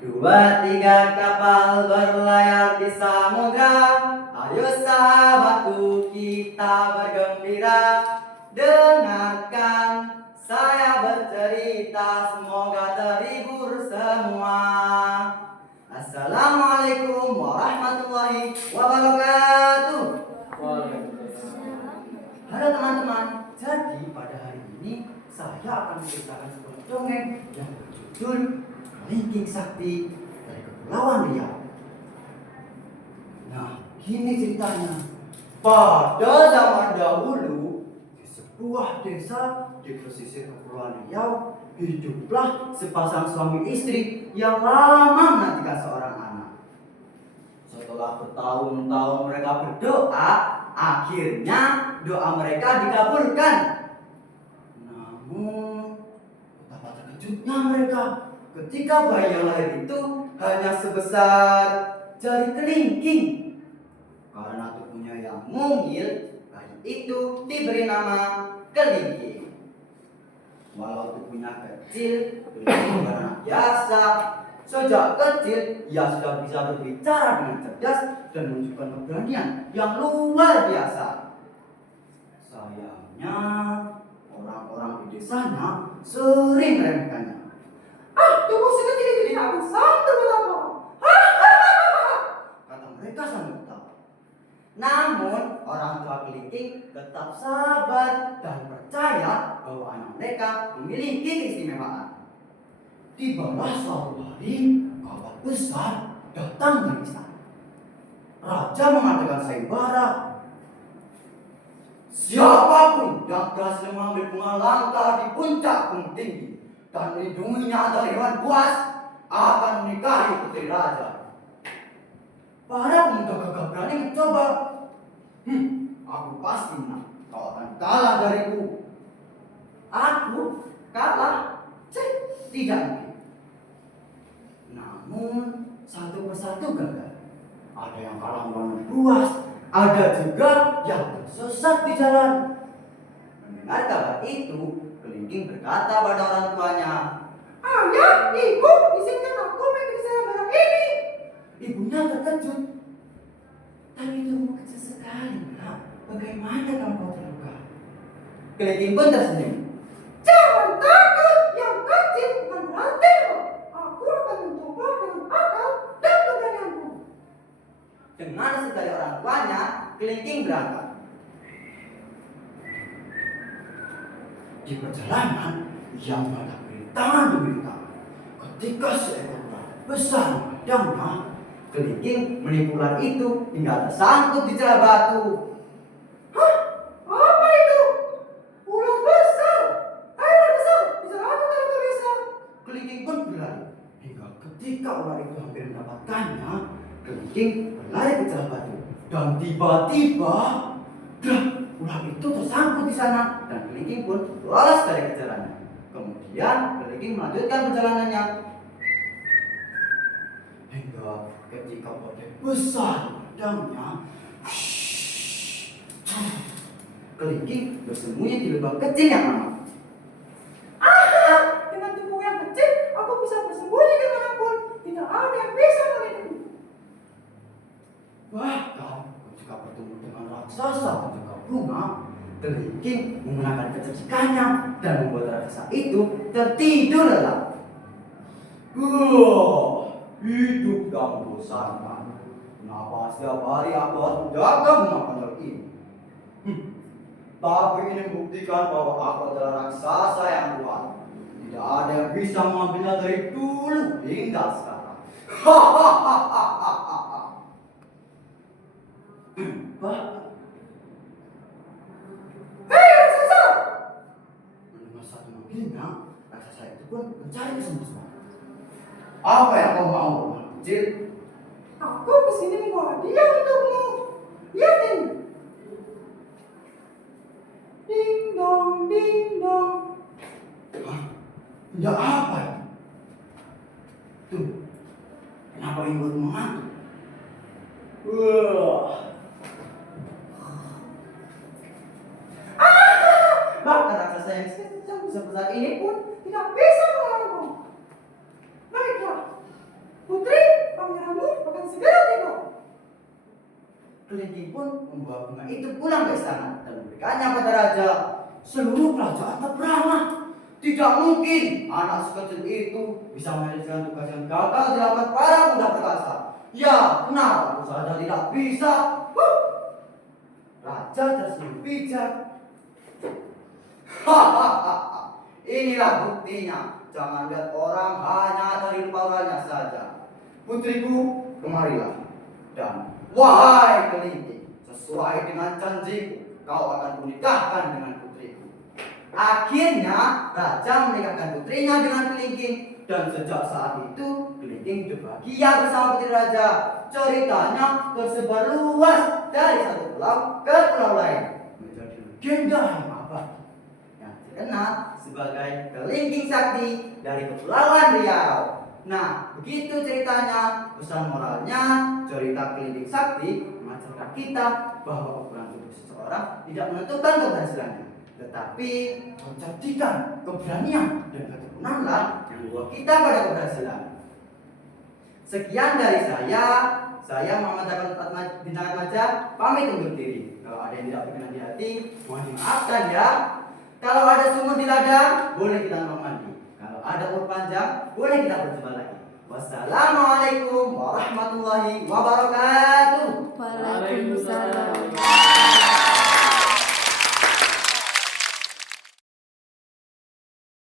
Dua tiga kapal berlayar di samudra. Ayo sahabatku kita bergembira. Dengarkan saya bercerita, semoga terhibur semua. Assalamualaikum warahmatullahi wabarakatuh. Halo teman-teman, jadi pada hari ini saya akan menceritakan sebuah dongeng yang berjudul Kelingking Sakti dari Kepulauan Riau. Nah, gini ceritanya. Pada zaman dahulu, di sebuah desa di pesisir Kepulauan Riau, hiduplah sepasang suami istri yang lama menantikan seorang anak. Setelah bertahun-tahun mereka berdoa, akhirnya doa mereka dikabulkan. Namun, betapa terkejutnya mereka ketika bayi yang lahir itu hanya sebesar jari kelingking. Karena tubuhnya yang mungil, bayi itu diberi nama Kelingking. Walau tubuhnya kecil, Kelingking beranak biasa. Sejak kecil, ia sudah bisa berbicara dengan cerdas dan menunjukkan keberanian yang luar biasa. Sayangnya, orang-orang di desanya sering meremehkannya. Tubuh si kecil itu tidak besar berapa? Kata mereka sambil ketawa. Namun, orang tua Kelingking tetap sabar dan percaya bahwa anak mereka memiliki keistimewaan. Tibalah suatu hari, kabar besar datang dari istana. Raja mengadakan sayembara. Siapapun yang berhasil mengambil bunga langka di puncak gunung tinggi dan melindunginya dari hewan buas akan menikahi putri raja. Para pemuda gagah berani mencoba. Aku pasti menang. Kau akan kalah dariku. Aku kalah? Tidak mungkin. Namun satu persatu gagal. Ada yang kalah melawan buas, ada juga yang tersesat di jalan. Mendengar kabar itu, Kelingking berkata pada orang tuanya, "Ayah, ibu, izinkan aku mengikuti sayembara ini." Ibunya terkejut. "Tapi itu kecil sekali, nak. Bagaimana kalau kau terluka?" Kelingking pun tersenyum. "Jangan takut, yang kecil bukan berarti loh. Aku akan mencoba dengan akal dan keberanianku." Dengan sekali orang tuanya, Kelingking berangkat. Di perjalanan, ia menghadapi tangan demi tangan. Ketika seekor ular besar menghadangnya, Kelingking menipu ular itu hingga tersangkut di celah batu. "Hah? Apa itu? Ular besar? Hai ular besar, bisa aku kalau kau bisa?" Kelingking pun berlari. Hingga ketika ular itu hampir mendapatkannya, Kelingking berlari ke celah batu. Dan tiba-tiba, ular itu tersangkut di sana dan Kelingking pun lolos dari kejarannya. Kemudian Kelingking melanjutkan perjalanannya hingga ketika badai besar menghadangnya, Kelingking bersembunyi di lubang kecil yang aman. Dengan tubuh yang kecil, aku bisa bersembunyi dimanapun. Tidak ada yang bisa melindungi. Bahkan ketika bertemu dengan raksasa penjaga bunga, Kelingking menggunakan kecerdikannya dan membuat raksasa itu tertidur lelap. Hidup yang membosankan. Kenapa setiap hari aku harus menjaga bunga konyol ini? Tapi ini membuktikan bahwa aku adalah raksasa yang kuat. Tidak ada yang bisa mengambilnya dari dulu hingga sekarang. Hei raksasa! Mendengar satu manggilnya, raksasa itu pun mencari kesembuhan. "Apa yang kau mau, anak kecil?" "Aku kesini membawa dia untukmu. Lihat ini." Ding dong, ding dong. Hah? Tidak apa itu? Tuh, kenapa ibu mengantuk? Bahkan raksasa yang sebesar ini pun tidak bisa melawanku. Baiklah, Putri pun membawa bunga itu pulang ke istana dan memberikannya pada raja. Seluruh kerajaan terberamah. Tidak mungkin anak sekecil itu bisa menyelesaikan tugas yang gagal dilakukan para pemuda perkasa. Ya, kenapa aku saja tidak bisa? Raja tersenyum bijak. Hahaha, inilah buktinya. Jangan lihat orang hanya dari luarannya saja. Putriku, kemarilah. Dan wahai kelinci, sesuai dengan janjiku, kau akan kunikahkan dengan putriku. Akhirnya raja menikahkan putrinya dengan kelingking, dan sejak saat itu kelingking berbahagia bersama putri raja. Ceritanya tersebar luas dari satu pulau ke pulau lain, menjadi legenda yang abadi yang dikenal sebagai kelingking sakti dari Kepulauan Riau. Nah, begitu ceritanya. Pesan moralnya, cerita kelingking sakti mengajarkan kita bahwa ukuran tubuh seseorang tidak menentukan keberhasilannya, tetapi menjadikan keberanian dan ketekunanlah yang membawa kita pada keberhasilan. Sekian dari saya Muhammad Bintang Atmaja, pamit undur diri. Kalau ada yang tidak berkenan di hati, mohon dimaafkan ya. Kalau ada sumur di ladang, boleh kita numpang mandi. Kalau ada umur panjang, boleh kita berjumpa lagi. Wassalamualaikum warahmatullahi wabarakatuh.